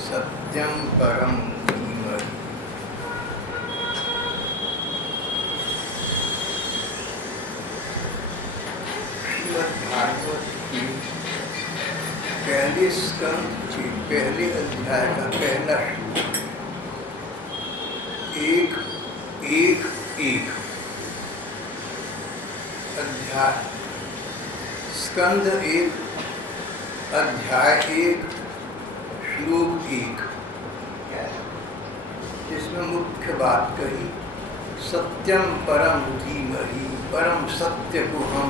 सत्यम परम धीमहि। श्रीमद्भागवत की पहले स्कंद के पहले अध्याय का पहला श्लोक एक एक एक अध्याय, स्कंद एक, अध्याय एक, श्लोक एक। इसमें मुख्य बात कही सत्यम परम धीमहि, परम सत्य को हम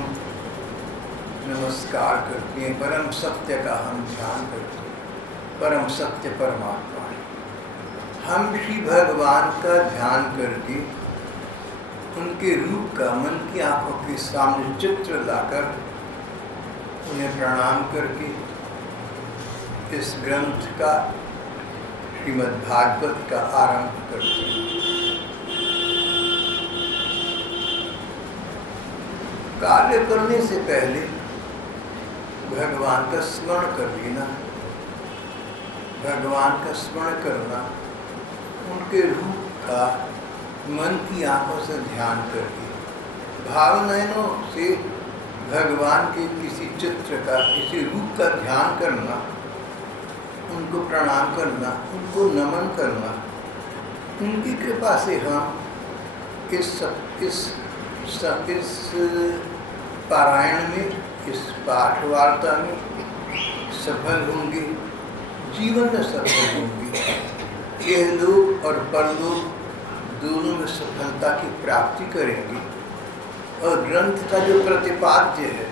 नमस्कार करते हैं, परम सत्य का हम ध्यान करते हैं। परम सत्य परमात्मा है। हम श्री भगवान का ध्यान करके उनके रूप का मन की आंखों के सामने चित्र लाकर उन्हें प्रणाम करके इस ग्रंथ का, श्रीमद्भागवत का आरंभ करते हैं। कार्य करने से पहले भगवान का स्मरण कर लेना, भगवान का स्मरण करना, उनके रूप का मन की आंखों से ध्यान करके, भावनाओं से भगवान के किसी चित्र का, किसी रूप का ध्यान करना, उनको प्रणाम करना, उनको नमन करना। उनकी कृपा से हम इस पारायण में, इस पाठ वार्ता में सफल होंगे, जीवन में सफल होंगे। यह लोक और परलोक दोनों में सफलता की प्राप्ति करेंगे। और ग्रंथ का जो प्रतिपाद्य है,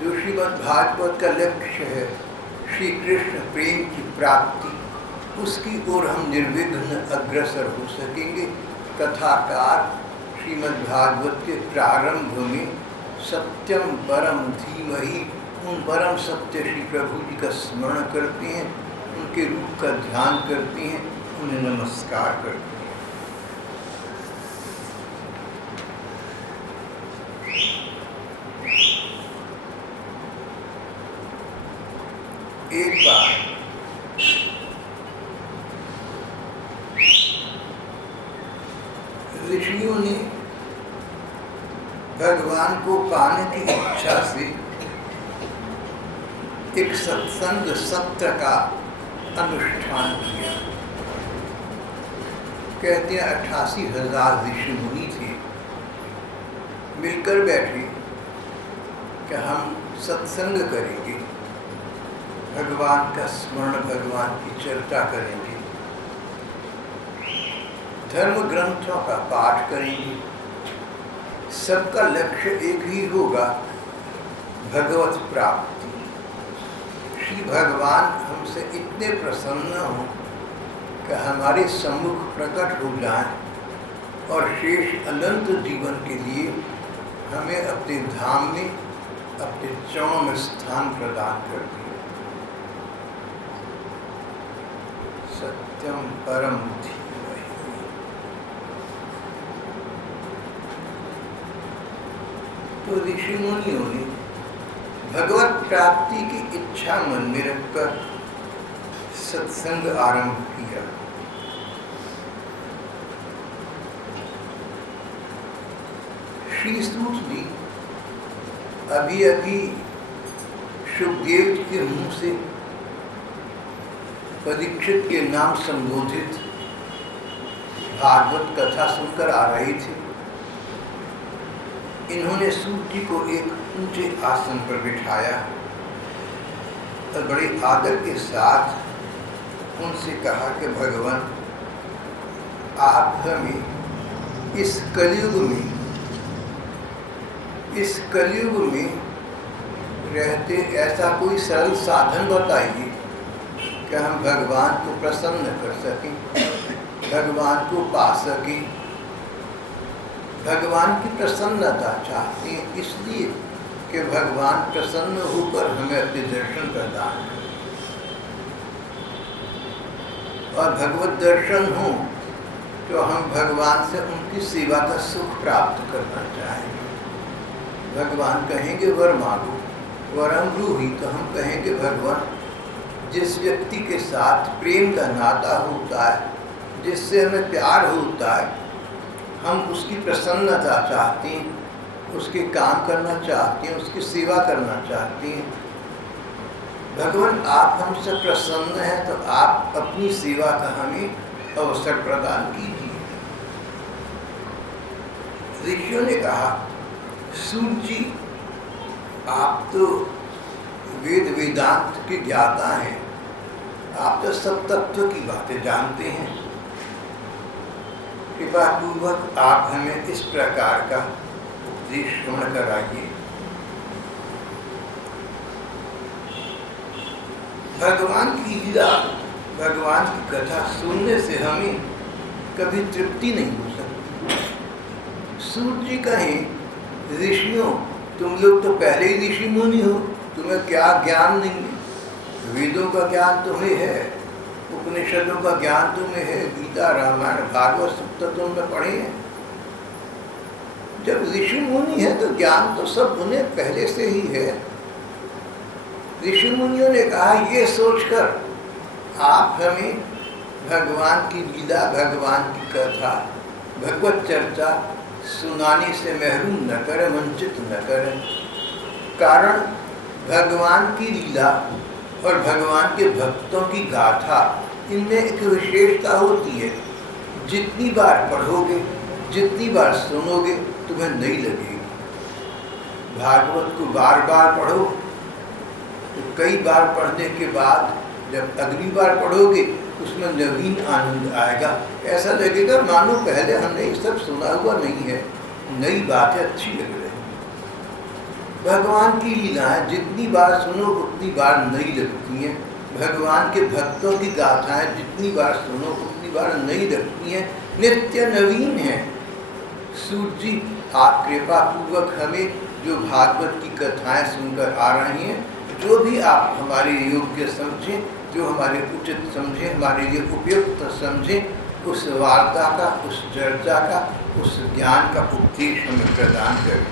जो श्रीमद्भागवत का लक्ष्य है, श्री कृष्ण प्रेम की प्राप्ति, उसकी ओर हम निर्विघ्न अग्रसर हो सकेंगे। कथाकार श्रीमद्भागवत के प्रारंभ में सत्यम परम धीमहि, उन परम सत्य श्री प्रभु जी का स्मरण करते हैं, उनके रूप का ध्यान करते हैं, उन्हें नमस्कार करते हैं। एक बार ऋषियों ने भगवान को पाने की इच्छा से एक सत्संग सत्र का अनुष्ठान किया। कहते हैं 88,000 ऋषि मुनि थे, मिलकर बैठे कि हम सत्संग करेंगे, भगवान का स्मरण, भगवान की चर्चा करेंगे, धर्म ग्रंथों का पाठ करेंगे। सबका लक्ष्य एक ही होगा, भगवत प्राप्ति। श्री भगवान हमसे इतने प्रसन्न हों कि हमारे सम्मुख प्रकट हो जाएं और शेष अनंत जीवन के लिए हमें अपने धाम में, अपने चरणों में स्थान प्रदान कर दें। सत्यम परम धीमहि। तो ऋषि मुनियों ने भगवत प्राप्ति की इच्छा मन में रखकर सत्संग आरंभ किया। श्री सूत जी अभी अभी सुखदेव जी के मुंह से परीक्षित के नाम संबोधित भागवत कथा सुनकर आ रहे थे। इन्होंने सूत जी को एक ऊंचे आसन पर बिठाया और बड़े आदर के साथ उनसे कहा कि भगवान, आप हमें इस कलयुग में रहते ऐसा कोई सरल साधन बताइए कि हम भगवान को प्रसन्न कर सकें, भगवान को पा सकें। भगवान की प्रसन्नता चाहते हैं, इसलिए कि भगवान प्रसन्न होकर हमें अपने दर्शन प्रदान करें। और भगवत दर्शन हो तो हम भगवान से उनकी सेवा का सुख प्राप्त करना चाहेंगे। भगवान कहेंगे वर मांगो, वरम ब्रूहि, तो हम कहेंगे भगवान जिस व्यक्ति के साथ प्रेम का नाता होता है, जिससे हमें प्यार होता है, हम उसकी प्रसन्नता चाहते हैं, उसके काम करना चाहते हैं, उसकी सेवा करना चाहते हैं। भगवान आप हमसे प्रसन्न हैं तो आप अपनी सेवा का हमें अवसर प्रदान कीजिए। ऋषियों ने कहा सूत जी आप तो वेद वेदांत के ज्ञाता हैं, आप तो सब तत्व की बातें जानते हैं, कृपा पूर्वक आप हमें इस प्रकार का उपदेश श्रवण कराइए। भगवान की लीला, भगवान की कथा सुनने से हमें कभी तृप्ति नहीं हो सकती। सूत जी कहें ऋषियों तुम लोग तो पहले ही ऋषि मुनि हो, तुम्हें क्या ज्ञान नहीं है? वेदों का ज्ञान तुम्हें है, उपनिषदों का ज्ञान तुम्हें है, गीता रामायण भागवत सब तो तुमने पढ़े हैं। जब ऋषि मुनि है तो ज्ञान तो सब उन्हें पहले से ही है। ऋषि मुनियों ने कहा ये सोचकर आप हमें भगवान की लीला, भगवान की कथा, भगवत चर्चा सुनाने से महरूम न करें, वंचित न करें। कारण भगवान की लीला और भगवान के भक्तों की गाथा, इनमें एक विशेषता होती है। जितनी बार पढ़ोगे, जितनी बार सुनोगे, तुम्हें नई लगेगी। भागवत को बार बार पढ़ो तो कई बार पढ़ने के बाद जब अगली बार पढ़ोगे उसमें नवीन आनंद आएगा। ऐसा लगेगा मानो पहले हमने ये सब सुना हुआ नहीं है, नई बातें अच्छी लग रही हैं। भगवान की लीलाएं जितनी बार सुनो उतनी बार नई लगती हैं। भगवान के भक्तों की गाथाएं जितनी बार सुनो उतनी बार नई लगती हैं, नित्य नवीन है। सूत जी आप कृपा पूर्वक हमें जो भागवत की कथाएं सुनकर आ रही हैं, जो भी आप हमारे योग्य समझें, जो हमारे उचित समझें, हमारे लिए उपयुक्त समझें, उस वार्ता का, उस चर्चा का, उस ज्ञान का उपदेश हमें प्रदान करें।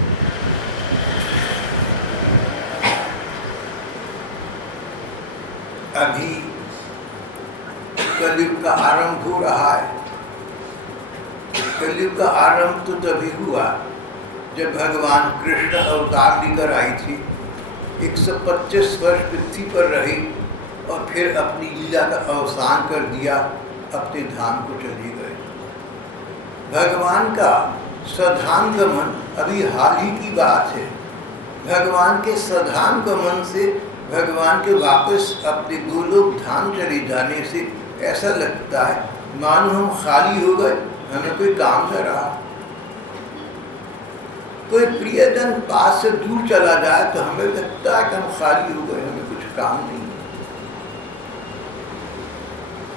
अभी कलयुग का आरंभ हो रहा है। कलयुग का आरंभ तो तभी हुआ जब भगवान कृष्ण अवतार लेकर आई थी। 125 वर्ष पृथ्वी पर रही और फिर अपनी लीला का अवसान कर दिया, अपने धाम को चले गए। भगवान का स्वधाम गमन अभी हाल ही की बात है। भगवान के स्वधाम गमन से, भगवान के वापस अपने गोलोक धाम चले जाने से ऐसा लगता है मानो हम खाली हो गए, हमें कोई काम न रहा। कोई प्रियजन पास से दूर चला जाए तो हमें लगता है कि हम खाली हो गए, हमें कुछ काम नहीं।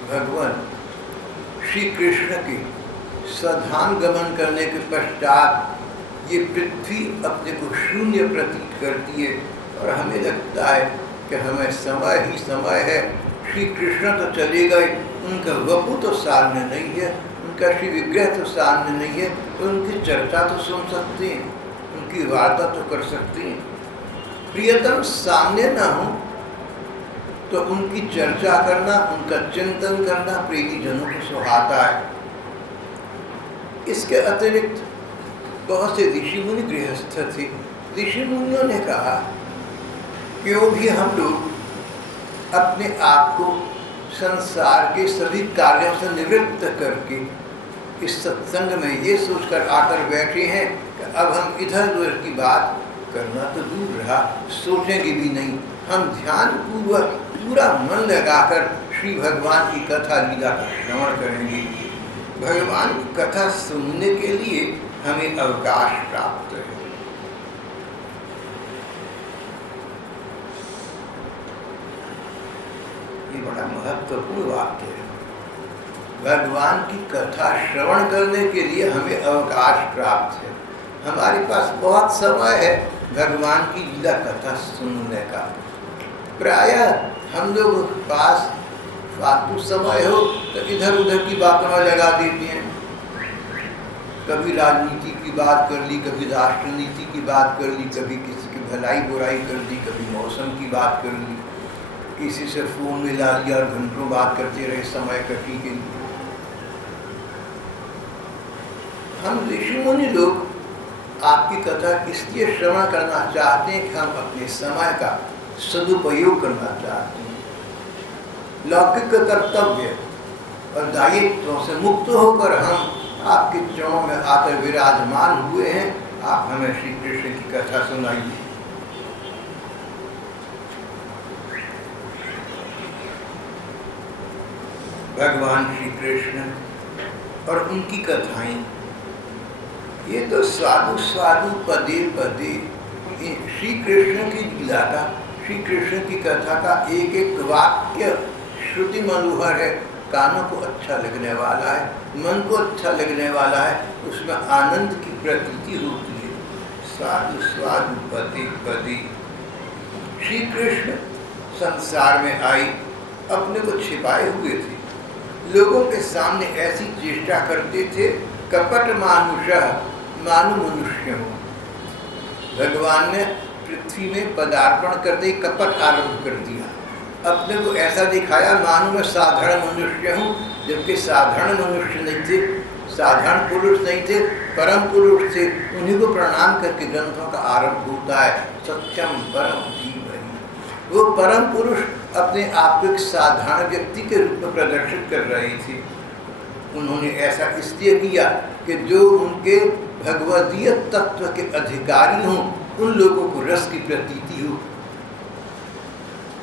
भगवान श्री कृष्ण के स्वधाम गमन करने के पश्चात ये पृथ्वी अपने को शून्य प्रतीत करती है और हमें लगता है कि हमें समय ही समय है। श्री कृष्ण तो चले गए, उनका वपु तो सामने नहीं है, उनका श्री विग्रह तो सामने नहीं है, तो उनकी चर्चा तो सुन सकते हैं, उनकी वार्ता तो कर सकते हैं। प्रियतम सामने ना हो तो उनकी चर्चा करना, उनका चिंतन करना प्रेमी जनों को सुहाता है। इसके अतिरिक्त बहुत से ऋषि मुनि गृहस्थ थे। ऋषि मुनियों ने कहा क्यों भी हम लोग अपने आप को संसार के सभी कार्यों से निवृत्त करके इस सत्संग में ये सोचकर आकर बैठे हैं कि अब हम इधर उधर की बात करना तो दूर रहा, सोचेंगे भी नहीं। हम ध्यान पूर्वक पूरा मन लगाकर श्री भगवान की कथा लीला का श्रवण करेंगे। भगवान की कथा सुनने के लिए हमें अवकाश प्राप्त है। ये बड़ा महत्वपूर्ण वाक्य है। भगवान की कथा श्रवण करने के लिए हमें अवकाश प्राप्त है। हमारे पास बहुत समय है भगवान की लीला कथा सुनने का। प्रायः हम लोग पास फालतू समय हो तो इधर उधर की बातों में लगा देते हैं, कभी राजनीति की बात कर ली, कभी राष्ट्रनीति की बात कर ली, कभी किसी की भलाई बुराई कर ली, कभी मौसम की बात कर ली, किसी से फोन मिला लिया और घंटों बात करते रहे समय कटी के लिए। हम ऋषि मुनि लोग आपकी कथा इसलिए श्रवण करना चाहते हैं कि हम अपने समय का सदुपयोग करना चाहते हैं। लौकिक कर्तव्य और दायित्वों से मुक्त होकर हम आपके चरणों में आकर विराजमान हुए हैं। आप हमें श्री कृष्ण की कथा सुनाइए। भगवान श्री कृष्ण और उनकी कथाएं, ये तो साधु साधु पदे पदे श्री कृष्ण की लीला का, श्री कृष्ण की कथा का एक एक वाक्य श्रुति मनोहर है, कानों को अच्छा लगने वाला है, मन को अच्छा लगने वाला है, उसमें आनंद की प्रतीति होती है। साधु साधु पदे पदे श्री कृष्ण संसार में आई, अपने को छिपाए हुए थे, लोगों के सामने ऐसी चेष्टा करते थे, कपट मानुषः मानु मनुष्य हो। भगवान ने पृथ्वी में पदार्पण करते ही कपट आरंभ कर दिया, अपने को ऐसा दिखाया मानो मैं साधारण मनुष्य हूँ, जबकि साधारण मनुष्य नहीं थे, साधारण पुरुष नहीं थे, परम पुरुष थे। उन्हीं को प्रणाम करके ग्रंथों का आरंभ होता है, सत्यम परम धीमहि। वो परम पुरुष अपने आप को एक साधारण व्यक्ति के रूप में प्रदर्शित कर रहे थे। उन्होंने ऐसा इसलिए किया कि जो उनके भगवदीय तत्व के अधिकारी हों, उन लोगों को रस की प्रतीति हो।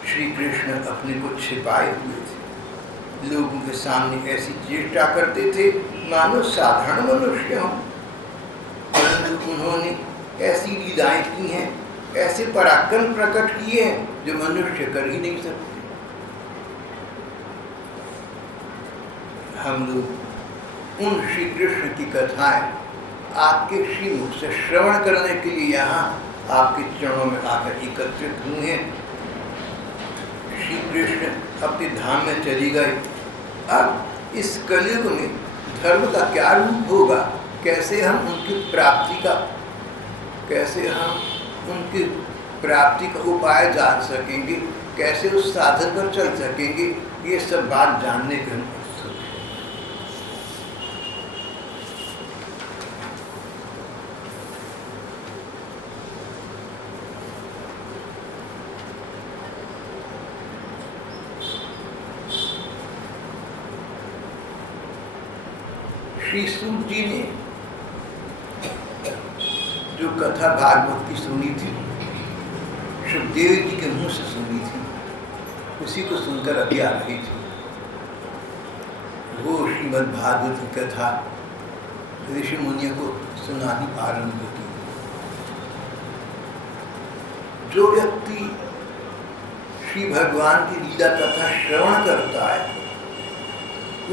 श्री कृष्ण अपने को छिपाए हुए थे, लोगों के सामने ऐसी चेष्टा करते थे मानो साधारण मनुष्य हों, परंतु उन्होंने ऐसी लीलाएं की हैं, ऐसे पराक्रम प्रकट किए हैं जो मनुष्य कर ही नहीं सकते। हम लोग उन श्री कृष्ण की कथाएं आपके श्रीमुख से श्रवण करने के लिए यहाँ आपके चरणों में आकर एकत्रित हुए हैं। श्री कृष्ण अपने धाम में चली गए। अब इस कलयुग में धर्म का क्या रूप होगा, कैसे हम उनकी प्राप्ति का उपाय जान सकेंगे, कैसे उस साधन पर चल सकेंगे, ये सब बात जानने के हम उत्सुक हैं। श्री सूत जी ने जो कथा भागवत की सुनी थी, सुखदेव जी के मुंह से सुनी थी, उसी को सुनकर अभी आ रही थी। वो श्रीमद् भागवत की कथा ऋषि मुनियों को सुनानी आरंभ की। जो व्यक्ति श्री भगवान की लीला कथा श्रवण करता है,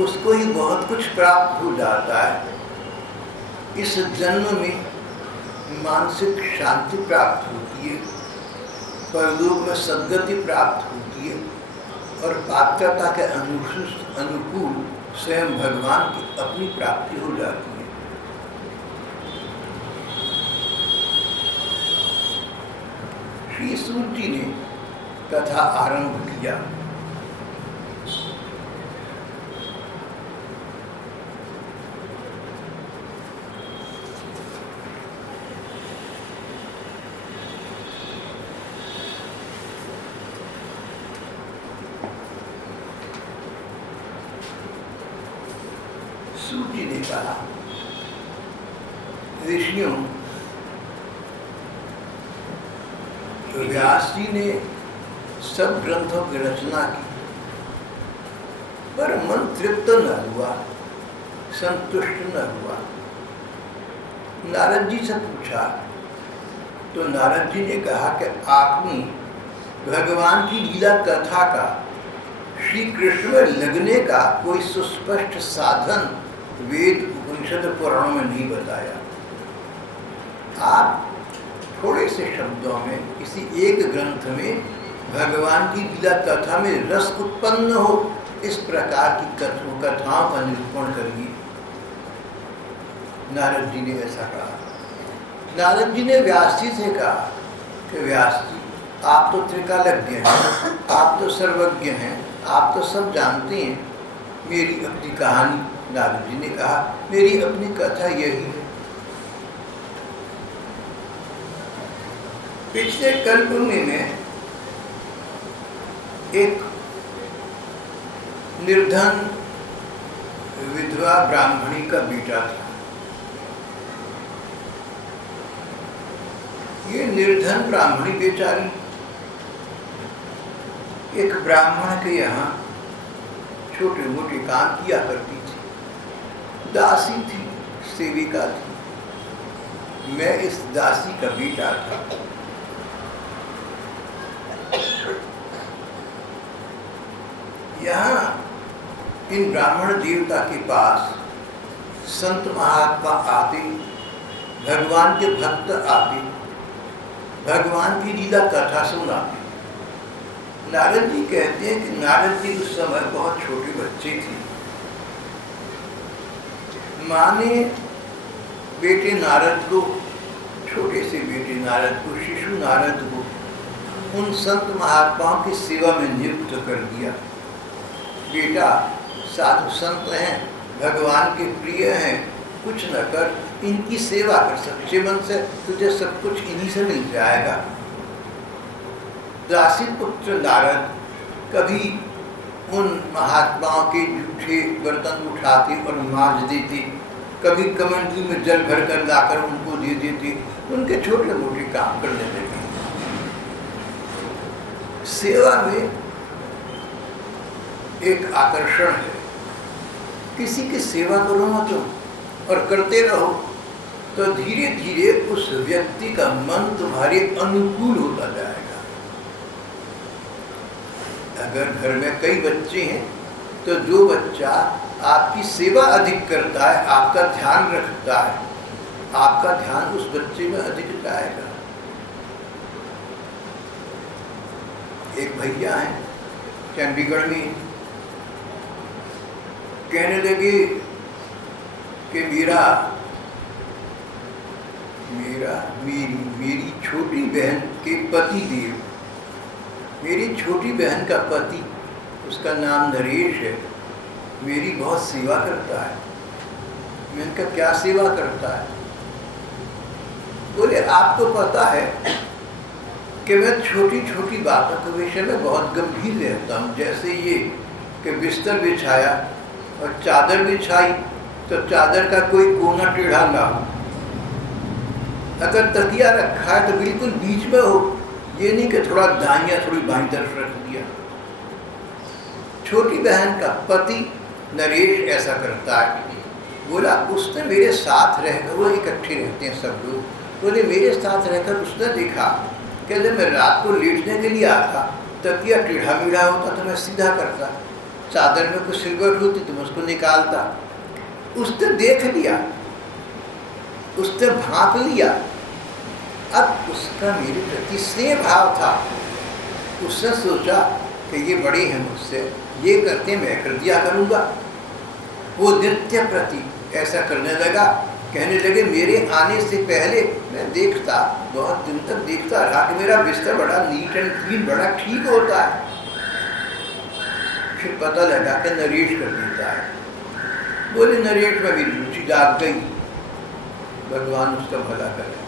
उसको ही बहुत कुछ प्राप्त हो जाता है। इस जन्म में मानसिक शांति प्राप्त होती है, परलोक में सद्गति प्राप्त होती है और पात्रता के अनुकूल स्वयं भगवान की अपनी प्राप्ति हो जाती है। श्री सूत जी ने कथा आरंभ किया। सूत जी ने कहा, ऋषियों, व्यास जी ने सब ग्रंथों की रचना की, पर मन तृप्त न हुआ, संतुष्ट न हुआ। नारद जी से पूछा तो नारद जी ने कहा कि आपने भगवान की लीला कथा का श्री कृष्ण में लगने का कोई सुस्पष्ट साधन वेद उपनिषद पुराणों में नहीं बताया। आप थोड़े से शब्दों में किसी एक ग्रंथ में भगवान की लीला कथा में रस उत्पन्न हो, इस प्रकार की कथाओं का निरूपण करिए। नारद जी ने ऐसा कहा। नारद जी ने व्यास जी से कहा कि व्यास जी, आप तो त्रिकालज्ञ हैं, आप तो सर्वज्ञ हैं, आप तो सब जानते हैं, मेरी अपनी कहानी। नारद जी ने कहा, मेरी अपनी कथा यही है। पिछले कल्पभूमि में एक निर्धन विधवा ब्राह्मणी का बेटा था। ये निर्धन ब्राह्मणी बेचारी एक ब्राह्मण के यहाँ छोटे मोटे काम किया करती थी, दासी थी, सेविका थी। मैं इस दासी का बेटा था। यहाँ इन ब्राह्मण देवता के पास संत महात्मा आते, भगवान के भक्त आते, भगवान की लीला कथा सुनाते। नारद जी कहते हैं कि नारद जी उस समय बहुत छोटे बच्चे थे। माँ ने बेटे नारद को, छोटे से बेटे नारद को, शिशु नारद को उन संत महात्माओं की सेवा में नियुक्त कर दिया। बेटा, साधु संत हैं, भगवान के प्रिय हैं, कुछ न कर, इनकी सेवा कर, सच्चे मन से तुझे सब कुछ इन्हीं से मिल जाएगा। दासी पुत्र नारद कभी उन महात्माओं के जूठे बर्तन उठाते और मांज देते, कभी कमंडली में जल भर कर लाकर उनको दे देते, उनके छोटे मोटे काम करने लगे। सेवा में एक आकर्षण है, किसी की सेवा करो ना तुम और करते रहो तो धीरे धीरे उस व्यक्ति का मन तुम्हारे अनुकूल होता जाएगा। अगर घर में कई बच्चे हैं तो जो बच्चा आपकी सेवा अधिक करता है, आपका ध्यान रखता है, आपका ध्यान उस बच्चे में अधिक जाएगा। एक भैया हैं चंडीगढ़ में, कहने लगे कि मेरी छोटी बहन के पति देव, मेरी छोटी बहन का पति, उसका नाम नरेश है, मेरी बहुत सेवा करता है। मैं उनका क्या सेवा करता है? बोले, आपको पता है कि मैं छोटी छोटी बातों के विषय में बहुत गंभीर रहता हूँ। जैसे ये कि बिस्तर बिछाया और चादर बिछाई तो चादर का कोई कोना टेढ़ा ना हो, अगर तकिया रखा है तो बिल्कुल बीच में हो, ये नहीं कि थोड़ा दाईं या थोड़ी बाईं तरफ रख दिया। छोटी बहन का पति नरेश ऐसा करता है। बोला, उसने मेरे साथ रहकर, वो इकट्ठे रहते हैं सब लोग, बोले मेरे साथ रहकर उसने देखा कि जब मैं रात को लेटने के लिए आता, तकिया टेढ़ा मीढ़ा होता तो मैं सीधा करता, चादर में कुछ सिलवट होती तो मैं उसको निकालता। उसने देख लिया, उसने भांप लिया, अब उसका मेरे प्रति स्नेह भाव था। उसने सोचा कि ये बड़े हैं मुझसे, ये करते मैं कर दिया करूँगा। वो नित्य प्रति ऐसा करने लगा। कहने लगे, मेरे आने से पहले मैं देखता, बहुत दिन तक देखता रहा कि मेरा बिस्तर बड़ा नीट एंड क्लीन, बड़ा ठीक होता है। फिर पता लगा कि नरेश कर देता है। बोले, नरेश में मेरी रुचि जाग गई, भगवान उसका भला करे।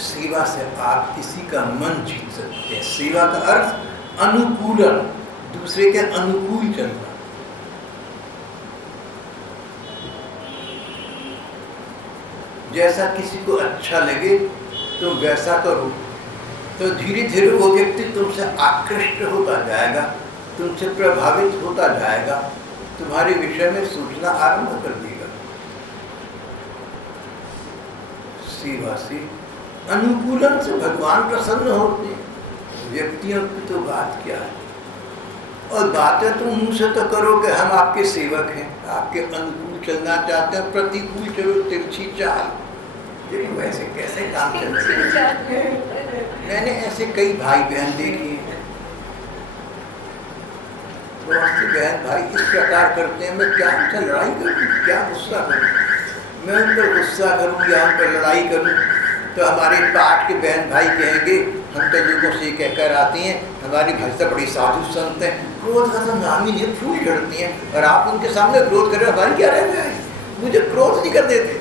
सेवा से आप किसी का मन जीत सकते हैं। सेवा का अर्थ अनुकूलन, दूसरे के अनुकूल चलना। जैसा किसी को अच्छा लगे तो वैसा करो, तो धीरे धीरे वो व्यक्ति तुमसे आकृष्ट होता जाएगा, तुमसे प्रभावित होता जाएगा, तुम्हारे विषय में सोचना आरंभ कर देगा। सेवा से, अनुकूलन से भगवान प्रसन्न होते हैं। व्यक्तियों की तो बात क्या है, और बातें तो मुंह से तो करो कि हम आपके सेवक हैं, आपके अनुकूल चलना चाहते हैं, प्रतिकूल चलो तिरछी चाल, लेकिन वैसे कैसे काम चलते हैं। मैंने ऐसे कई भाई बहन देखे हैं, बहुत से बहन भाई इस प्रकार करते हैं, मैं क्या उनसे लड़ाई करूँ, क्या गुस्सा करूँ। मैं उन पर गुस्सा करूँ या उन पर लड़ाई करूँ तो हमारे पाठ के बहन भाई कहेंगे हम तो लोगों से कहकर आते हैं हमारी भाई तो बड़ी साधु संत हैं, क्रोध का तो नाम ही नहीं, फूल झड़ती हैं, और आप उनके सामने क्रोध कर रहे हो, हमारी क्या रह जाए, मुझे क्रोध नहीं कर देते।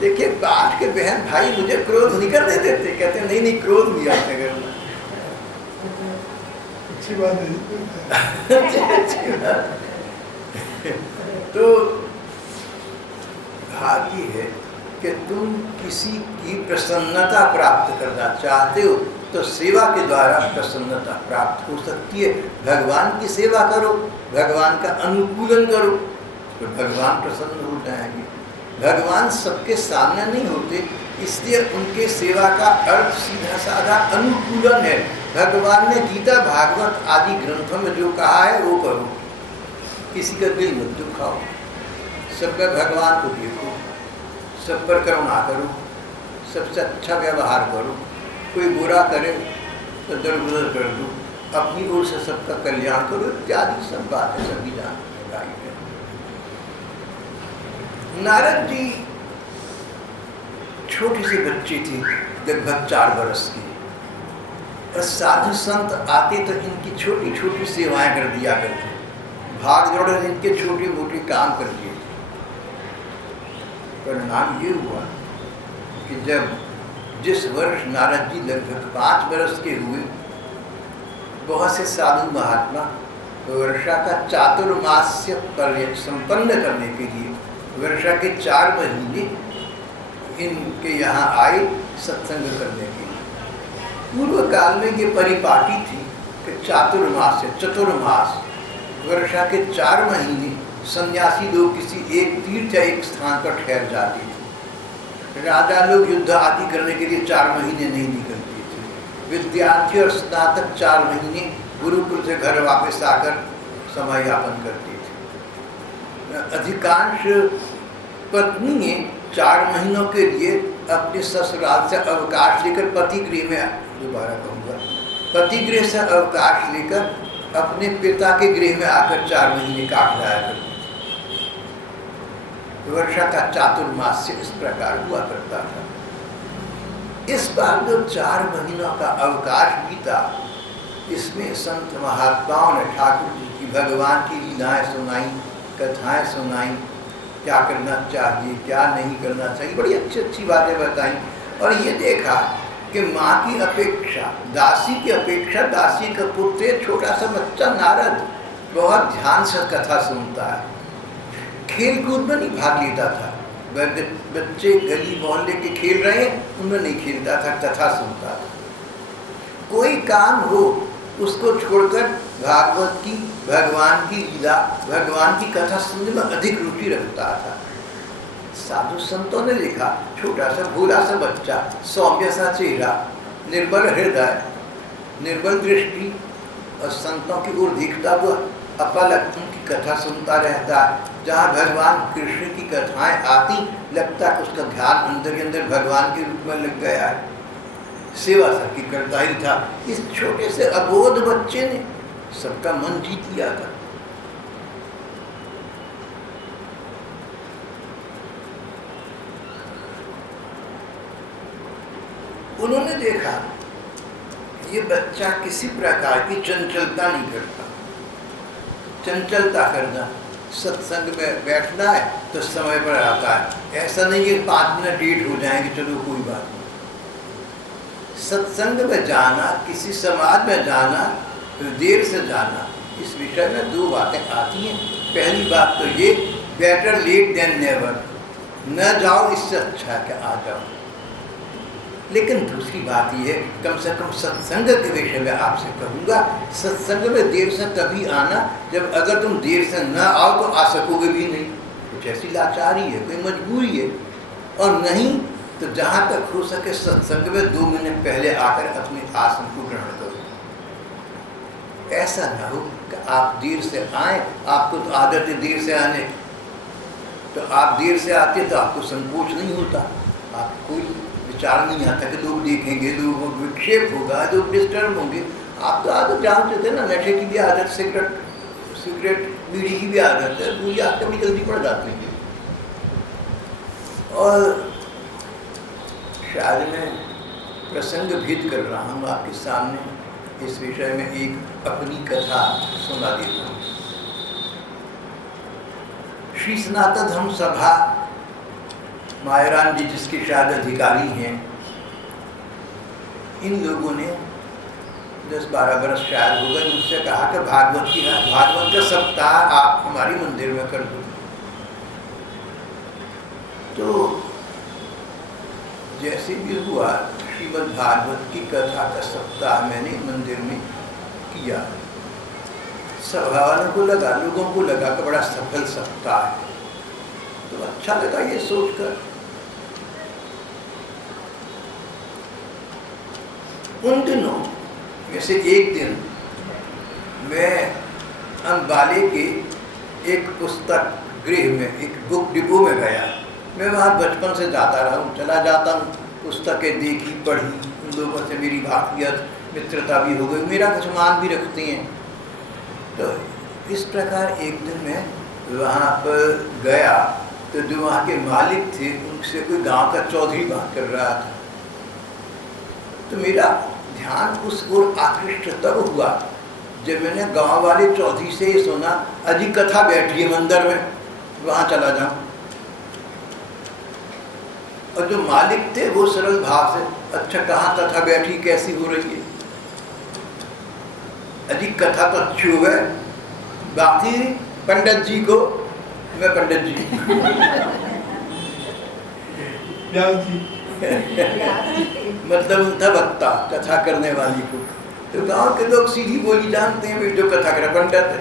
देखिए पाठ के बहन भाई मुझे क्रोध नहीं कर देते, कहते नहीं नहीं क्रोध नहीं आपने करना। अच्छी बात है। अच्छी बात। तो भाग ये है कि तुम किसी की प्रसन्नता प्राप्त करना चाहते हो तो सेवा के द्वारा प्रसन्नता प्राप्त हो सकती है। भगवान की सेवा करो, भगवान का अनुकूलन करो तो भगवान प्रसन्न हो जाएंगे। भगवान सबके सामने नहीं होते, इसलिए उनके सेवा का अर्थ सीधा साधा अनुकूलन है। भगवान ने गीता भागवत आदि ग्रंथों में जो कहा है वो करो, किसी का दिल मत दुखाओ, सब पर भगवान को देखो, सब पर करुणा करो, सबसे अच्छा व्यवहार करो, कोई बुरा करे तो दरगुजर कर दो, अपनी ओर से सबका कल्याण करो, इत्यादि सब बातें सभी जानते हैं। नारद जी छोटे से बच्चे थे, लगभग 4 वर्ष के, और साधु संत आते तो इनकी छोटी छोटी सेवाएं कर दिया करते, भाग दौड़ इनके छोटे मोटे काम कर दिए। परिणाम ये हुआ कि जब जिस वर्ष नारद जी लगभग 5 वर्ष के हुए, बहुत से साधु महात्मा वर्षा का चातुर्मास्य पर्यट संपन्न करने के लिए वर्षा के 4 महीने इनके यहाँ आए सत्संग करने के लिए। पूर्व काल में ये परिपाटी थी कि चातुर्मास्य चतुर्मास वर्षा के 4 महीने सन्यासी लोग किसी एक तीर्थ या एक स्थान पर ठहर जाते थे। राजा लोग युद्ध आदि करने के लिए 4 महीने नहीं निकलते थे। विद्यार्थी और स्नातक 4 महीने गुरुकुल से घर वापस आकर समय यापन करते थे। अधिकांश पत्नी 4 महीनों के लिए अपने ससुराल से अवकाश लेकर पतिगृह में, दोबारा कहूँगा, पतिगृह से अवकाश लेकर अपने पिता के गृह में आकर 4 महीने काट जाया करते। वर्षा का चातुर्मास्य इस प्रकार हुआ करता था। इस बार जो 4 महीनों का अवकाश बीता, इसमें संत महात्माओं ने ठाकुर जी की भगवान की लीलाएं सुनाई, कथाएं सुनाई, क्या करना चाहिए क्या नहीं करना चाहिए, बड़ी अच्छी अच्छी बातें बताई। और ये देखा कि माँ की अपेक्षा, दासी की अपेक्षा, दासी का पुत्र छोटा सा बच्चा नारद बहुत ध्यान से कथा सुनता है, खेल कूद में नहीं भाग लेता था। बच्चे गली मोहल्ले के खेल रहे हैं उनमें नहीं खेलता था, कथा सुनता था। कोई काम हो उसको छोड़कर भागवत की, भगवान की लीला, भगवान की कथा सुनने में अधिक रुचि रखता था। साधु संतों ने देखा छोटा सा भोला सा बच्चा, सौम्य सा चेहरा, निर्मल हृदय, निर्मल दृष्टि, और संतों की ओर देखता हुआ अपलक उनकी कथा सुनता रहता। जहाँ भगवान कृष्ण की कथाएं आती, लगता कि उसका ध्यान अंदर के अंदर भगवान के रूप में लग गया है, सेवा सबकी करता ही था। इस छोटे से अबोध बच्चे ने सबका मन जीत लिया था। उन्होंने देखा ये बच्चा किसी प्रकार की चंचलता नहीं करता। चंचलता करना, सत्संग में बैठना है तो समय पर आता है, ऐसा नहीं कि 5 मिनट लेट हो जाएंगे चलो कोई बात नहीं। सत्संग में जाना, किसी समाज में जाना, देर से जाना, इस विषय में 2 बातें आती हैं। पहली बात तो ये, बेटर लेट देन नेवर, न जाओ इससे अच्छा कि आ जाओ। लेकिन दूसरी बात यह है, कम से कम सत्संग के विषय में आपसे कहूँगा, सत्संग में देर से तभी आना जब अगर तुम देर से न आओ तो आ सकोगे भी नहीं, कुछ ऐसी लाचारी है, कोई मजबूरी है। और नहीं तो जहाँ तक हो सके सत्संग में 2 मिनट पहले आकर अपने आसन को ग्रहण करो। ऐसा ना हो कि आप देर से आए, आपको तो आदत है देर से आने, तो आप देर से आते तो आपको संकोच नहीं होता, आप कोई विचार नहीं आता कि लोग देखेंगे, लोगों को विक्षेप होगा, लोग डिस्टर्ब होंगे। आप तो आदत जानते थे ना, नशे की भी आदत, सिगरेट बीड़ी की भी आदत है, पूरी आदतें बड़ी जल्दी पड़ जाती है। और शायद मैं प्रसंग भेद कर रहा हूँ आपके सामने। इस विषय में एक अपनी कथा सुना देता हूँ। श्री सनातन धर्म सभा मायरान जी, जिसके शायद अधिकारी हैं, इन लोगों ने 10-12 वर्ष शायद हो गए, मुझसे कहा कि भागवत का सप्ताह आप हमारी मंदिर में कर दो। तो जैसे भी हुआ, श्रीमद् भागवत की कथा का सप्ताह मैंने मंदिर में किया। सभा वालों को लगा, लोगों को लगा कि बड़ा सफल सप्ताह है। तो अच्छा लगा ये सोचकर। उन दिनों में से एक दिन मैं अंबाले के एक पुस्तक गृह में, एक बुक डिपो में गया। मैं वहाँ बचपन से जाता रहा हूँ, चला जाता हूँ, पुस्तकें देखी, पढ़ी, उन लोगों से मेरी वाकियत मित्रता भी हो गई, मेरा कुछ मान भी रखते हैं। तो इस प्रकार एक दिन मैं वहाँ पर गया, तो जो वहाँ के मालिक थे, उनसे कोई गांव का चौधरी बात कर रहा था। तो मेरा ध्यान उस ओर आकृष्ट तब हुआ जब मैंने गांव वाले चौधरी से ये सुना, अजी कथा बैठी है मंदिर में, वहाँ चला जाऊँ। और जो मालिक थे वो सरल भाव से, अच्छा कहाँ कथा बैठी, कैसी हो रही है? अजी कथा तो अच्छी हुआ, बाकी पंडित जी को, मैं पंडित जी मतलब उनका वक्ता, कथा करने वाली को। तो गांव के लोग सीधी बोली जानते हैं, जो कथा करे पंडित है।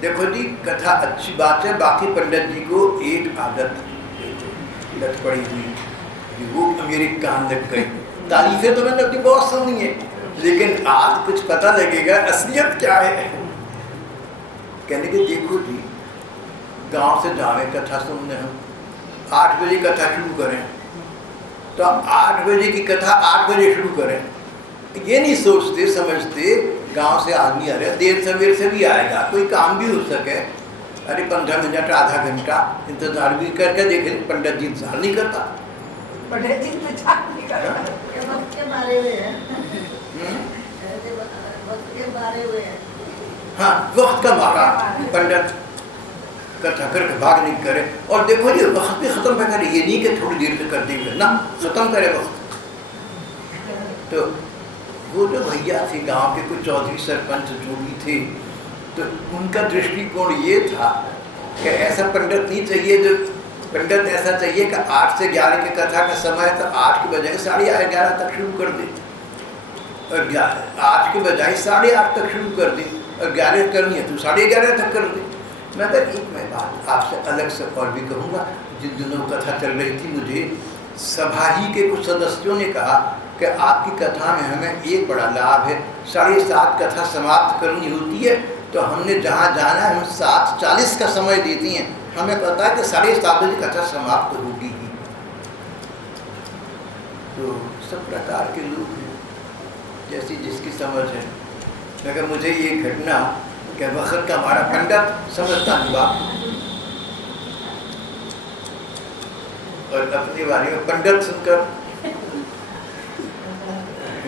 देखो जी, कथा अच्छी बात है, बाकी पंडित जी को एक आदत लत पड़ी हुई, वो मेरे कान लग गई। तारीफें तो मैंने अपनी बहुत सुनी है, लेकिन आज कुछ पता लगेगा असलियत क्या है। कहने के देखो जी, गांव से जावे कथा सुनने, हम 8 बजे कथा शुरू करें, तो 8 बजे की कथा 8 बजे शुरू करें। ये नहीं सोचते समझते गांव से आदमी आ रहे, देर सवेर से भी आएगा, कोई काम भी हो सके, अरे 15 मिनट आधा घंटा इंतजार भी करके देखे। पंडित जी इंतजार नहीं करता, पंडित जी इंतजार नहीं करता, वक्त के मारे हुए हैं, वक्त के मारे हुए हैं। हाँ, वक्त का मारा पंडित कथा करके भाग नहीं करे। और देखो ये वक्त भी खत्म पे करे, ये नहीं कि थोड़ी देर से कर देंगे ना, खत्म करे वक्त। तो वो जो भैया थे गांव के, कुछ चौधरी सरपंच जो भी थे, तो उनका दृष्टिकोण ये था कि ऐसा पंडित नहीं चाहिए, जो पंडित ऐसा चाहिए कि 8 से 11 की कथा का समय तो 8 के बजाय 11:30 तक शुरू कर दे, और 8 के बजाय 8:30 तक शुरू कर दे, और 11 करनी है तो 11:30 तक कर दे। मगर एक मैं बात आपसे अलग से और भी कहूँगा। जिन दिनों कथा चल रही थी, मुझे सभा ही के कुछ सदस्यों ने कहा कि आपकी कथा में हमें एक बड़ा लाभ है, 7:30 कथा समाप्त करनी होती है, तो हमने जहाँ जाना है हम 7:40 का समय देती हैं, हमें पता है कि 7:30 बजे कथा समाप्त होगी ही। तो सब प्रकार के लोग हैं, जैसी जिसकी समझ है। मगर मुझे ये घटना कि वक्त का हमारा पंडित समझता नहीं बात, और अपने बारे में पंडित सुनकर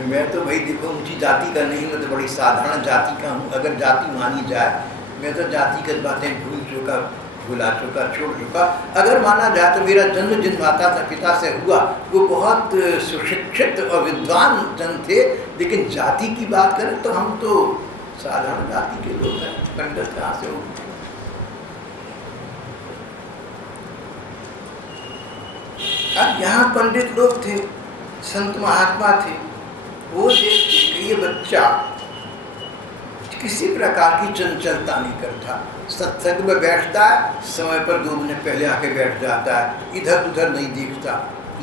मैं तो भाई देखो ऊंची जाति का नहीं, मैं तो बड़ी साधारण जाति का हूँ। अगर जाति मानी जाए, मैं तो जातिगत बातें भूल चुका, भुला चुका, छोड़ चुका। अगर माना जाए तो मेरा जन्म जिन माता से पिता से हुआ वो बहुत सुशिक्षित और विद्वान जन थे, लेकिन जाति की बात करें तो हम तो साधारण जाति के लोग हैं, पंडित कहाँ से हो। अब यहाँ पंडित लोग थे, संत महात्मा थे, वो देखते कि ये बच्चा किसी प्रकार की चंचलता नहीं करता, सत्संग में बैठता है, समय पर 2 मिनट पहले आके बैठ जाता है, इधर उधर नहीं देखता,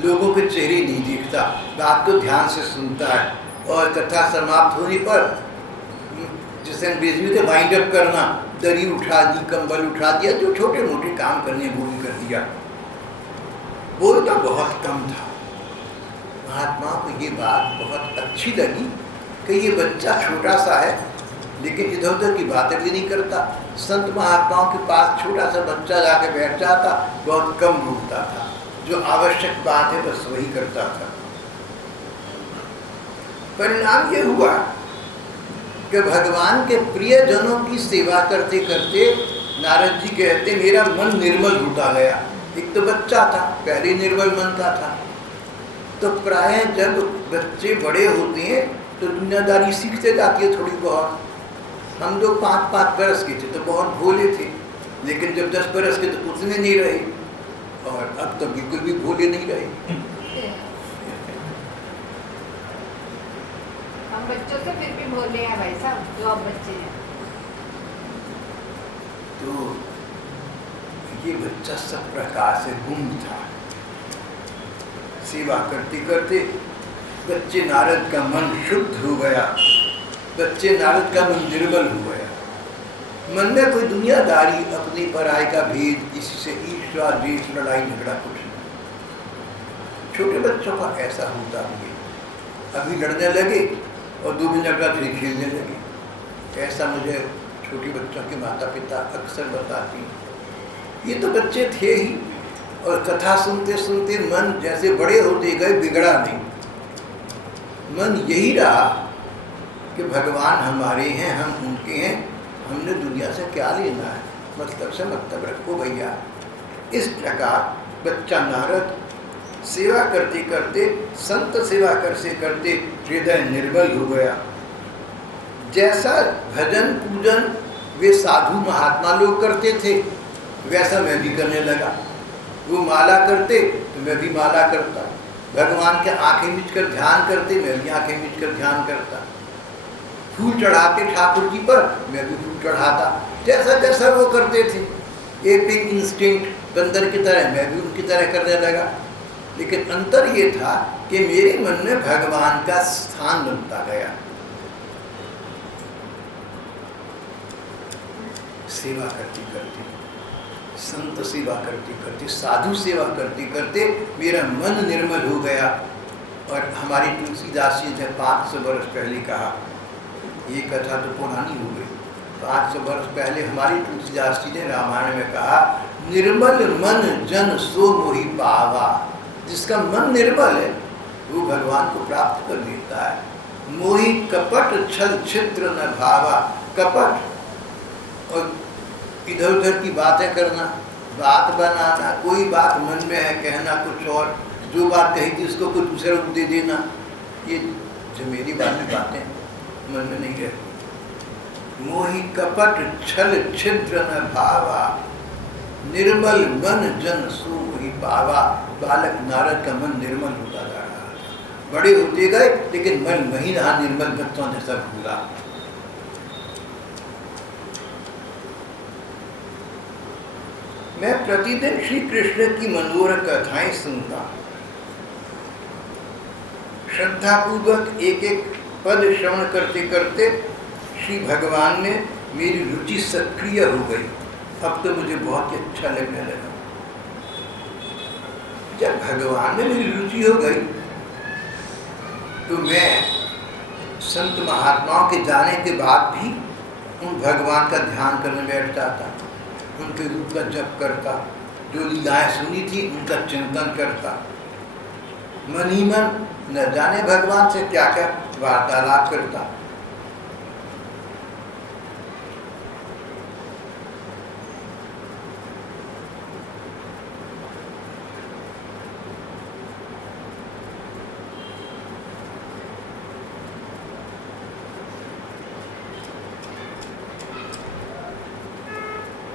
लोगों के चेहरे नहीं देखता, बात को ध्यान से सुनता है, और कथा समाप्त होने पर जिसे अंग्रेजी में वाइंड अप करना, दरी उठा दी, कंबल उठा दिया, जो छोटे मोटे काम करने वो भी कर दिया। बोलता बहुत कम था। महात्मा को ये बात बहुत अच्छी लगी कि ये बच्चा छोटा सा है, लेकिन इधर उधर की बातें भी नहीं करता। संत महात्माओं के पास छोटा सा बच्चा जाके बैठ जाता, बहुत कम बोलता था। जो आवश्यक बात है बस वही करता था। परिणाम ये हुआ कि भगवान के प्रियजनों की सेवा करते करते नारद जी कहते मेरा मन निर्मल होता गया। एक तो बच्चा था, पहले निर्मल मन का था, तो प्राय जब बच्चे बड़े होते हैं तो दुनियादारी सीखते जाती है थोड़ी बहुत। हम लोग 5-5 बरस के थे तो बहुत भोले थे, लेकिन जब 10 बरस के तो उतने नहीं रहे, और अब तो बिल्कुल भी भोले नहीं रहे। हम बच्चों से फिर भी भोले हैं भाई साहब, जो आप बच्चे हैं। तो ये बच्चा सब प्रकार से गुम था। सेवा करते करते बच्चे नारद का मन शुद्ध हो गया, बच्चे नारद का मन निर्मल हो गया। मन में कोई दुनियादारी, अपनी पराई का भेद, किसी से ईर्ष्या द्वेष लड़ाई झगड़ा कुछ नहीं। छोटे बच्चों का ऐसा होता भी है, अभी लड़ने लगे और 2 मिनट बाद फिर खेलने लगे। ऐसा मुझे छोटे बच्चों के माता पिता अक्सर बताती हैं। ये तो बच्चे थे ही, और कथा सुनते सुनते मन जैसे बड़े होते गए, बिगड़ा नहीं। मन यही रहा कि भगवान हमारे हैं, हम उनके हैं, हमने दुनिया से क्या लेना है, मतलब से मतलब रखो भैया। इस प्रकार बच्चा नारद सेवा करते करते, संत सेवा करते करते हृदय निर्मल हो गया। जैसा भजन पूजन वे साधु महात्मा लोग करते थे वैसा मैं भी करने लगा। वो माला करते तो मैं भी माला करता, भगवान के आंखें मीच कर ध्यान करते, मैं भी आंखें मीच कर ध्यान करता, फूल चढ़ाते ठाकुर जी पर, मैं भी फूल चढ़ाता। जैसा जैसा वो करते थे, एक इंस्टिंक्ट बंदर की तरह मैं भी उनकी तरह करने लगा। लेकिन अंतर ये था कि मेरे मन में भगवान का स्थान बनता गया। सेवा करते करते, संत सेवा करते करते, साधु सेवा करते करते मेरा मन निर्मल हो गया। और हमारे तुलसीदास जी ने 500 वर्ष पहले कहा, ये कथा तो पुरानी हो गई, 500 वर्ष पहले हमारे तुलसीदास जी ने रामायण में कहा, निर्मल मन जन सो मोहि पावा। जिसका मन निर्मल है वो भगवान को प्राप्त कर लेता है। मोहि कपट छल छिद्र न भावा। कपट और इधर उधर की बातें करना, बात बनाना, कोई बात मन में है कहना कुछ और, जो बात कही थी उसको कुछ दूसरा रूप दे देना, ये जो मेरी बातें मन में नहीं रहती। मोहि कपट छल छिद्र न भावा, निर्मल मन जन सो मोहि पावा। बालक नारद का मन निर्मल होता जा रहा था, बड़े होते गए लेकिन मन वही रहा निर्मल, बच्चों जैसा भूला। मैं प्रतिदिन श्री कृष्ण की मनोरम कथाएं सुनता, श्रद्धापूर्वक एक एक पद श्रवण करते करते श्री भगवान ने मेरी रुचि सक्रिय हो गई। अब तो मुझे बहुत ही अच्छा लगने लगा। जब भगवान में मेरी रुचि हो गई तो मैं संत महात्माओं के जाने के बाद भी उन भगवान का ध्यान करने बैठ जाता, उनके रूप का जप करता, जो लीलाएं सुनी थी उनका चिंतन करता। मन ही मन न जाने भगवान से क्या क्या वार्तालाप करता।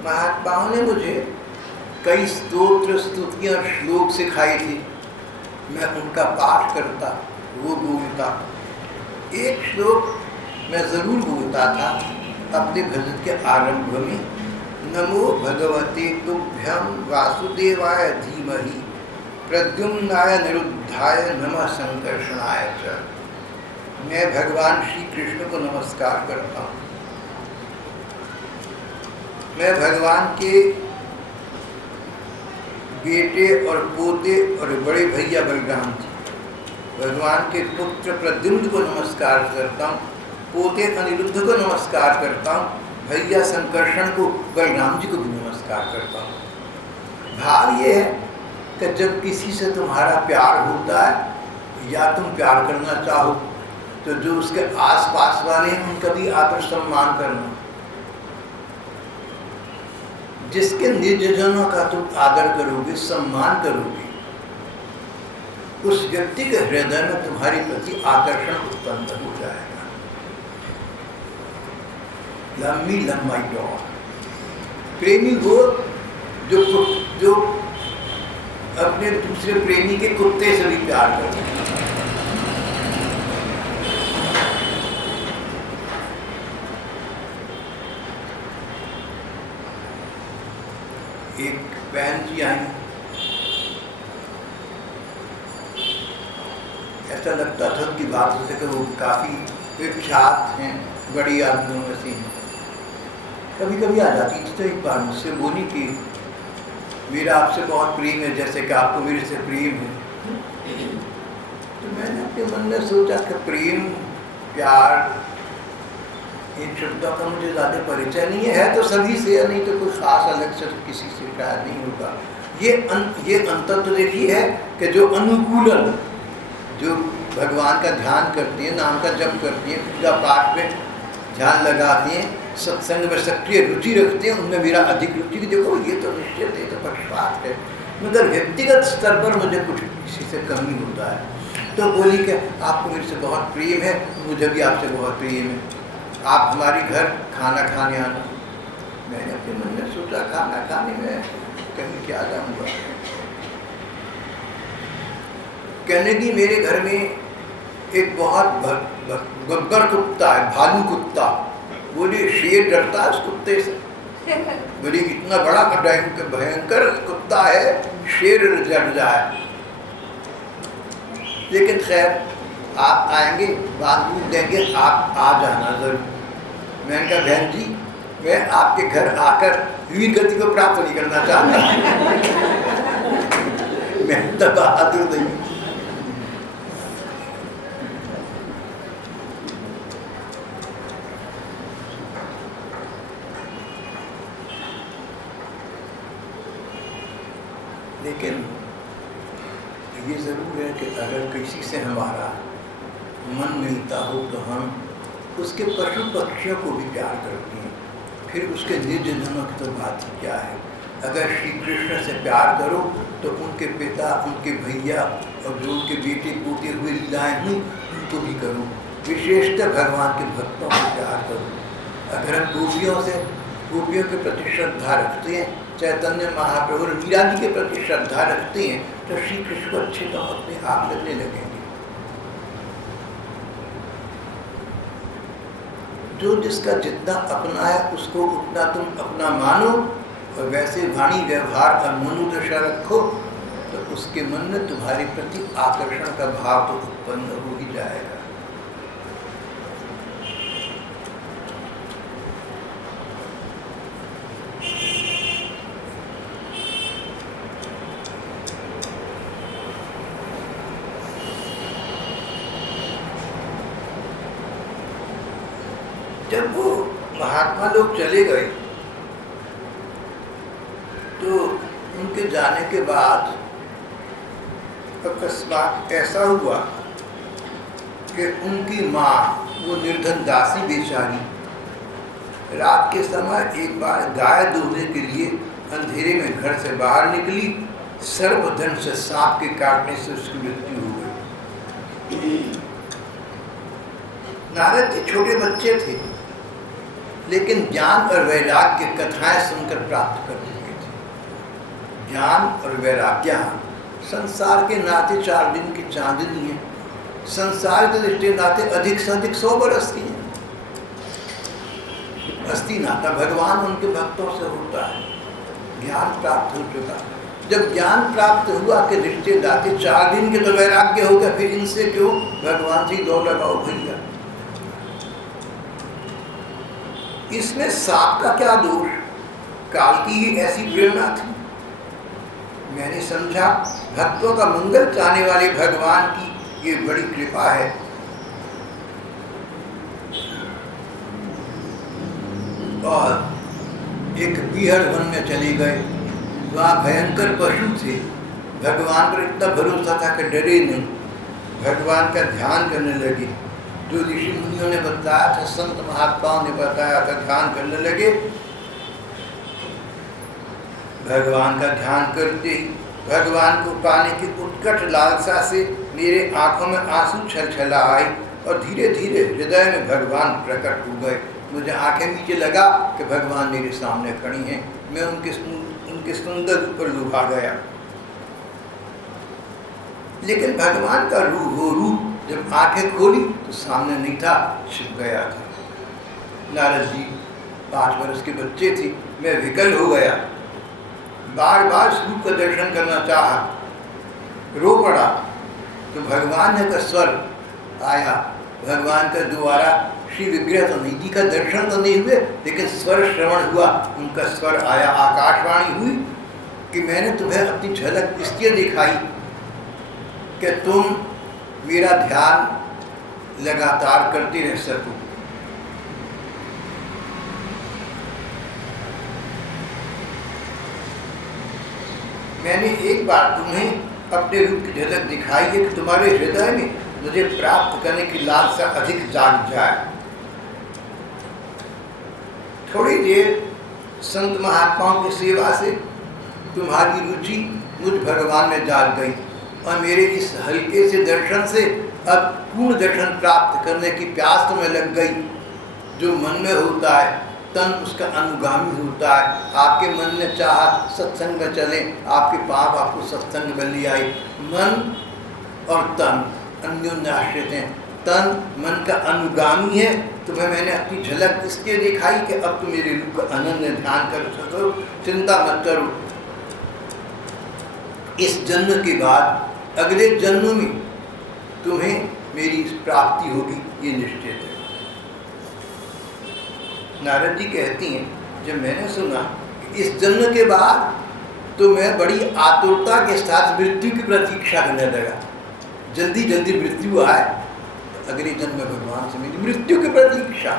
महात्माओं ने मुझे कई स्तोत्र स्तुतियाँ श्लोक सिखाए थे, मैं उनका पाठ करता, वो बोलता। एक श्लोक मैं ज़रूर बोलता था अपने भजन के आरंभ में, नमो भगवते तुभ्यं वासुदेवाय धीमहि प्रद्युम्नाय निरुद्धाय नमः संकर्षणाय च। मैं भगवान श्री कृष्ण को नमस्कार करता हूँ। मैं भगवान के बेटे और पोते और बड़े भैया बलराम जी, भगवान के पुत्र प्रद्युम्न को नमस्कार करता हूँ, पोते अनिरुद्ध को नमस्कार करता हूँ, भैया संकर्षण को, बलराम जी को भी नमस्कार करता हूँ। भाव ये है कि जब किसी से तुम्हारा प्यार होता है या तुम प्यार करना चाहो तो जो उसके आसपास वाले हैं उनका भी आदर सम्मान करना। जिसके निजजनों का तुम आदर करोगे, सम्मान करोगे, उस व्यक्ति के हृदय में तुम्हारे प्रति आकर्षण उत्पन्न हो जाएगा। लंबी लंबाई दौड़। प्रेमी वो जो अपने दूसरे प्रेमी के कुत्ते से भी प्यार करते हैं। एक बहन जी आई, ऐसा लगता था उनकी बात से कि वो काफ़ी विख्यात हैं, बड़ी आदमियों में से हैं। कभी कभी आ जाती थी तो एक बार मुझसे बोली कि मेरा आपसे बहुत प्रेम है, जैसे कि आपको मेरे से प्रेम है। तो मैंने अपने मन में सोचा कि प्रेम, प्यार, इन शब्दों का मुझे ज़्यादा परिचय नहीं है तो सभी से, नहीं तो कोई ख़ास अलग से किसी से शायद नहीं होगा। ये अंतर तो देखिए है कि जो अनुकूलन, जो भगवान का ध्यान करती है, नाम का जप करती है, पूजा पाठ में ध्यान लगाती हैं, सत्संग में सक्रिय रुचि रखते हैं, उनमें मेरा अधिक रुचि कि देखो ये तो निश्चित है, तो पक्षपात है, मगर व्यक्तिगत स्तर पर मुझे कुछ किसी से कमी होता है। तो बोली कि आपको मेरे से बहुत प्रेम है, मुझे भी आपसे बहुत प्रेम है, आप हमारे घर खाना खाने आना। मैंने अपने मन में सोचा खाना खाने में कहीं क्या जाऊँगा। कहने की मेरे घर में एक बहुत गब्बर कुत्ता है, भालू कुत्ता। बोले शेर डरता है उस कुत्ते से। बोले इतना बड़ा भयंकर कुत्ता है, शेर डर जाए। लेकिन खैर आप आएंगे, बात पूछ देंगे, आप आ जाना जरूर। मैंने कहा बहन जी, मैं आपके घर आकर वीर गति को प्राप्त नहीं करना चाहता। मैं तो बहादुर नहीं। लेकिन ये ज़रूर है कि अगर किसी से हमारा मन मिलता हो तो हम उसके पशु पक्षियों को भी प्यार करते हैं। फिर उसके निर्जनों की तो बात ही क्या है। अगर श्री कृष्ण से प्यार करो तो उनके पिता, उनके भैया और जो उनके बेटे पोते हुए लीलाएँ हुई उनको भी करो। विशेषतः भगवान के भक्तों को प्यार करो। अगर हम गोपियों के प्रति श्रद्धा रखते हैं, चैतन्य महाप्रभु और मीरा जी के प्रति श्रद्धा रखते हैं, तो श्री कृष्ण को अच्छे तो अपने आप लगने लगेंगे। जो जिसका जितना अपना है उसको उतना तुम अपना मानो और वैसे वाणी व्यवहार और मनोदशा रखो, तो उसके मन में तुम्हारे प्रति आकर्षण का भाव तो उत्पन्न हो ही जाएगा। जब वो महात्मा लोग चले गए तो उनके जाने के बाद अकस्मात ऐसा हुआ कि उनकी माँ, वो निर्धन दासी बेचारी, रात के समय एक बार गाय दूहने के लिए अंधेरे में घर से बाहर निकली। सर्वधन से सांप के काटने से उसकी मृत्यु हो गई। नारद जी छोटे बच्चे थे, लेकिन ज्ञान और वैराग्य कथाएं सुनकर प्राप्त कर चुके थे। ज्ञान और वैराग्य संसार के नाते 4 दिन की चांदनी है। संसार के दृष्टि नाते अधिक से अधिक 100 बरस की है। असली नाता भगवान उनके भक्तों से होता है। ज्ञान प्राप्त हो चुका, जब ज्ञान प्राप्त हुआ कि रिश्ते नाते 4 दिन के तो वैराग्य हो गया, फिर इनसे क्यों भगवान से दौड़ लगाओ भैया। इसमें सांप का क्या दोष, काल की ही ऐसी प्रेरणा थी। मैंने समझा भक्तों का मंगल चाहने वाले भगवान की ये बड़ी कृपा है। और एक बीहड़ वन में चले गए। वहाँ भयंकर पशु थे, भगवान पर इतना भरोसा था कि डरे नहीं, भगवान का ध्यान करने लगे। जो ऋषि मुनियों ने बताया था, संत महात्माओं ने बताया था, ध्यान करने लगे। भगवान का ध्यान करते ही भगवान को पाने की उत्कट लालसा से मेरे आंखों में आंसू छलछला आए और धीरे धीरे हृदय में भगवान प्रकट हो गए। मुझे आंखें नीचे लगा कि भगवान मेरे सामने खड़ी हैं। मैं उनके सुंदर रूप पर लुभा गया। लेकिन भगवान का रूप जब आंखें खोली तो सामने नहीं था, छिप गया था। नारद जी 5 वर्ष के बच्चे थे। मैं विकल हो गया, बार बार स्वरूप का दर्शन करना चाहा, रो पड़ा। तो भगवान का स्वर आया। भगवान का द्वारा श्री विग्रह तो नहीं दिखा, दर्शन तो नहीं हुए, लेकिन स्वर श्रवण हुआ। उनका स्वर आया, आकाशवाणी हुई कि मैंने तुम्हें अपनी झलक इसलिए दिखाई कि तुम मेरा ध्यान लगातार करते रह सको। मैंने एक बार तुम्हें अपने रूप की झलक दिखाई है कि तुम्हारे हृदय में मुझे प्राप्त करने की लालसा अधिक जाग जाए। थोड़ी देर संत महात्माओं की सेवा से तुम्हारी रुचि मुझ भगवान में जाग गई और मेरे इस हल्के से दर्शन से अब पूर्ण दर्शन प्राप्त करने की प्यास तुम्हें लग गई। जो मन में होता है तन उसका अनुगामी होता है। आपके मन ने चाहा सत्संग में चले, आपके पाप आपको सत्संग में ले आए। मन और तन अन्योन्य आश्रित हैं। तन मन का अनुगामी है। तुम्हें मैंने अपनी झलक इसलिए दिखाई कि अब तुम मेरे रूप का अनन्य ध्यान कर सको। चिंता मत करो, इस जन्म के बाद अगले जन्म में तुम्हें मेरी प्राप्ति होगी, ये निश्चित है। नारद जी कहती हैं, जब मैंने सुना कि इस जन्म के बाद, तो मैं बड़ी आतुरता के साथ मृत्यु की प्रतीक्षा करने लगा। जल्दी जल्दी मृत्यु आए, अगले जन्म में भगवान से मेरी मृत्यु की प्रतीक्षा।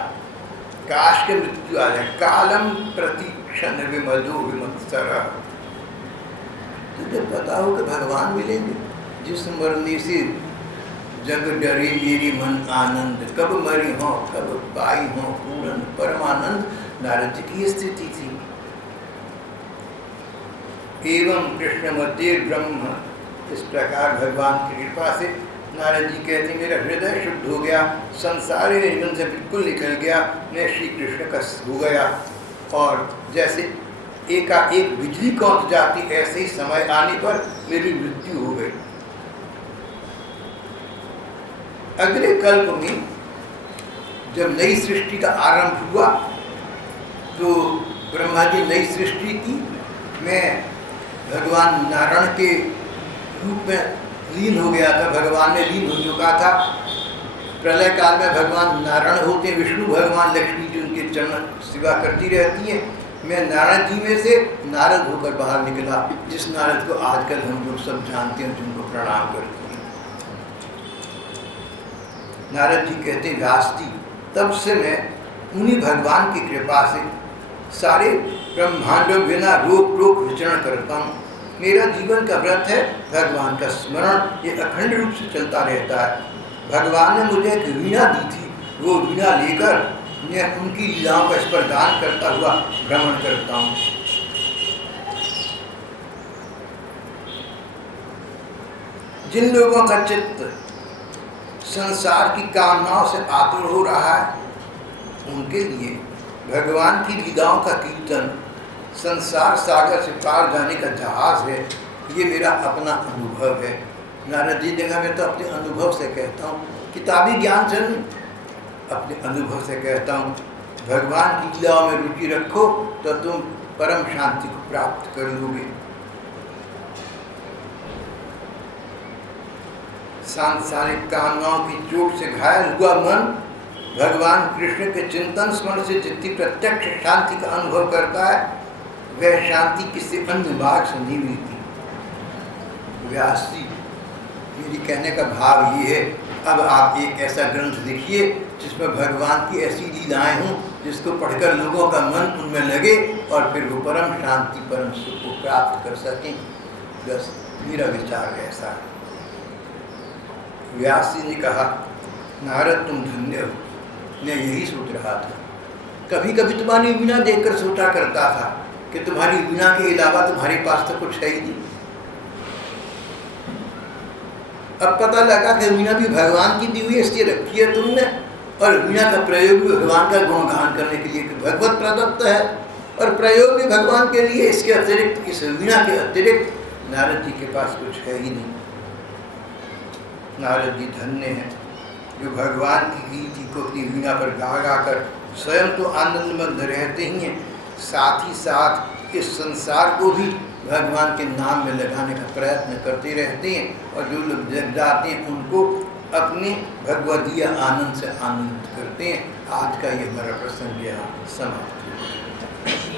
काश के मृत्यु आ जाए। कालम प्रतीक्षा निर्विमदो विमत्सर। तुझे पता हो कि भगवान मिलेंगे। जिस मरने से जग डरे मेरी मन आनंद, कब मरी हो कब पाई हो पूर्ण परमानंद। नारद जी की स्थिति थी। एवं कृष्ण मध्य ब्रह्म, इस प्रकार भगवान की कृपा से नारद जी कहते मेरा हृदय शुद्ध हो गया, संसार जीवन से बिल्कुल निकल गया, मैं श्री कृष्ण का हो गया। और जैसे एकाएक बिजली कौंध जाती, ऐसे ही समय आने पर मेरी मृत्यु हो गई। अगले कल्प में जब नई सृष्टि का आरंभ हुआ तो ब्रह्मा जी नई सृष्टि की। मैं भगवान नारायण के रूप में लीन हो गया था, भगवान में लीन हो चुका था। प्रलय काल में भगवान नारायण होते हैं, विष्णु भगवान, लक्ष्मी जी उनके चरण सेवा करती रहती है। मैं नारायण जी में से नारद होकर बाहर निकला, जिस नारद को आजकल हम लोग सब जानते हैं, जिनको प्रणाम करते हैं। नारद जी कहते हैं व्यास जी, तब से मैं उन्हीं भगवान की कृपा से सारे ब्रह्मांडों बिना रोक टोक विचरण करता हूँ। मेरा जीवन का व्रत है भगवान का स्मरण, ये अखंड रूप से चलता रहता है। भगवान ने मुझे एक वीणा दी थी, वो वीणा लेकर मैं उनकी लीलाओं का स्पर्धान करता हुआ भ्रमण करता हूँ। जिन लोगों का चित्त संसार की कामनाओं से आतुर हो रहा है, उनके लिए भगवान की लीलाओं का कीर्तन संसार सागर से पार जाने का जहाज है। ये मेरा अपना अनुभव है। नारद जी जगह मैं तो अपने अनुभव से कहता हूँ, किताबी ज्ञान से नहीं, अपने अनुभव से कहता हूँ। भगवान की लीलाओं में रुचि रखो तो तुम परम शांति को प्राप्त कर लोगे। सांसारिक कामनाओं की चोट से घायल हुआ मन भगवान कृष्ण के चिंतन स्मरण से जितनी प्रत्यक्ष शांति का अनुभव करता है, वह शांति किसी अन्य मार्ग से नहीं मिलती। व्यास जी, मेरी कहने का भाव ये है, अब आप एक ऐसा ग्रंथ लिखिए जिसमें भगवान की ऐसी लीलाएं हों जिसको पढ़कर लोगों का मन उनमें लगे और फिर वो परम शांति परम सुख को प्राप्त कर सकें। बस मेरा विचार ऐसा है। व्यास जी ने कहा, नारद तुम धन्य हो, मैं यही सोच रहा था। कभी कभी तुम्हारी वीणा देखकर सोचा करता था कि तुम्हारी वीणा के अलावा तुम्हारे पास तो कुछ है ही नहीं। अब पता लगा कि वीणा भी भगवान की दी हुई, इसलिए रखी है तुमने, और वीणा का प्रयोग भी भगवान का गुणगान करने के लिए भगवत प्रदत्त है, और प्रयोग भी भगवान के लिए। इसके अतिरिक्त, इस वीणा के अतिरिक्त नारद जी के पास कुछ है ही नहीं। नारद जी धन्य हैं जो भगवान की गीति को अपनी वीणा पर गा गा कर स्वयं तो आनंदमंद रहते ही हैं, साथ ही साथ इस संसार को भी भगवान के नाम में लगाने का प्रयत्न करते रहते हैं, और जो लोग जग जाते हैं उनको अपने भगवदीय आनंद से आनंदित करते हैं। आज का ये हमारा प्रसंग यहाँ समाप्त हुआ।